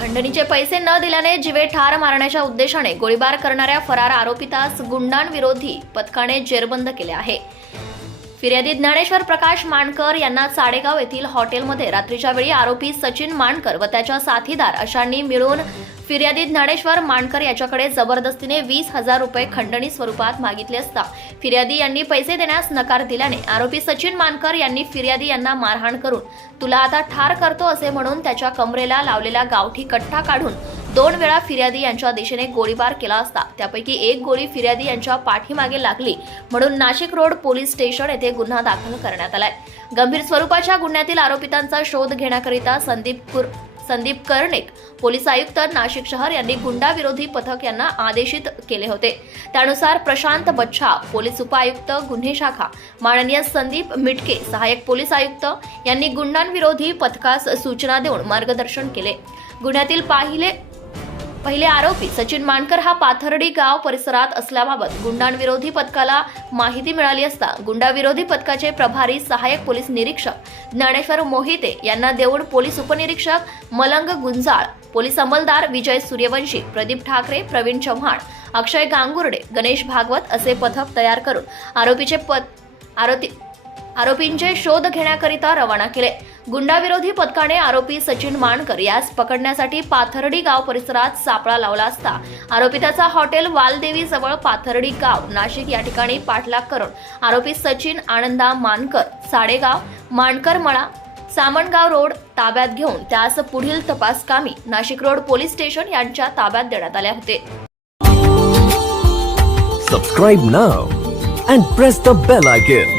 खंडणीचे पैसे न दिल्याने जिवे ठार मारण्याच्या उद्देशाने गोळीबार करणाऱ्या फरार आरोपितास गुंडांविरोधी पथकाने जेरबंद केले आहे. फिर्यादी ज्ञानेश्वर प्रकाश मानकर यांना चाडेगाव येथील हॉटेलमध्ये रात्रीच्या वेळी आरोपी सचिन मानकर व त्याच्या साथीदार अशांनी मिळून फिर्यादी ज्ञानेश्वर मानकर याच्याकडे जबरदस्तीने वीस हजार रुपये खंडणी स्वरूपात मागितले असता फिर्यादी यांनी पैसे देण्यास नकार दिल्याने आरोपी सचिन मानकर यांनी फिर्यादी यांना मारहाण करून तुला आता ठार करतो असे म्हणून त्याच्या कमरेला लावलेला गावठी कट्टा काढून दोन वेळा फिर्यादी यांच्या दिशेने गोळीबार केला असता. त्यापैकी एक गोळी फिर्यादी यांच्या पाठीमागे लागली म्हणून नाशिक रोड पोलीस स्टेशन येथे गुन्हा दाखल करण्यात आलाय. गंभीर स्वरूपाच्या गुन्ह्यातील आरोपितांचा शोध घेण्याकरिता संदीप कुर संदीप कर्णिक पोलीस आयुक्त नाशिक शहर यांनी गुंडाविरोधी पथक यांना आदेशित केले होते. त्यानुसार प्रशांत बच्छा पोलीस उपायुक्त गुन्हे शाखा माननीय संदीप मिटके सहाय्यक पोलीस आयुक्त यांनी गुंडांविरोधी पथकास सूचना देऊन मार्गदर्शन केले. गुन्ह्यातील पाहिले पहिले आरोपी सचिन मानकर हा पाथर्डी गाव परिसरात असल्याबाबत गुंडांविरोधी पथकाला माहिती मिळाली असता गुंडाविरोधी पथकाचे प्रभारी सहाय्यक पोलीस निरीक्षक ज्ञानेश्वर मोहिते यांना देऊळ पोलीस उपनिरीक्षक मलंग गुंजाळ पोलीस अंमलदार विजय सूर्यवंशी प्रदीप ठाकरे प्रवीण चव्हाण अक्षय गांगुर्डे गणेश भागवत असे पथक तयार करून आरोपीचे पद आरोपी आरोपींचे शोध घेण्याकरिता रवाना केले. गुंडाविरोधी पथकाने आरोपी सचिन मानकर यास पकडण्यासाठी पाथर्डी गाव परिसरात सापळा लावला असता. आरोपी त्याचा हॉटेल वालदेवी जवळ पाथर्डी गाव नाशिक या ठिकाणी पाठलाग करून आरोपी सचिन आनंदा मानकर साडेगाव मानकर मळा सामणगाव रोड ताब्यात घेऊन त्यास पुढील तपास कामी नाशिक रोड पोलीस स्टेशन यांच्या ताब्यात देण्यात आले होते. Subscribe now and press the bell icon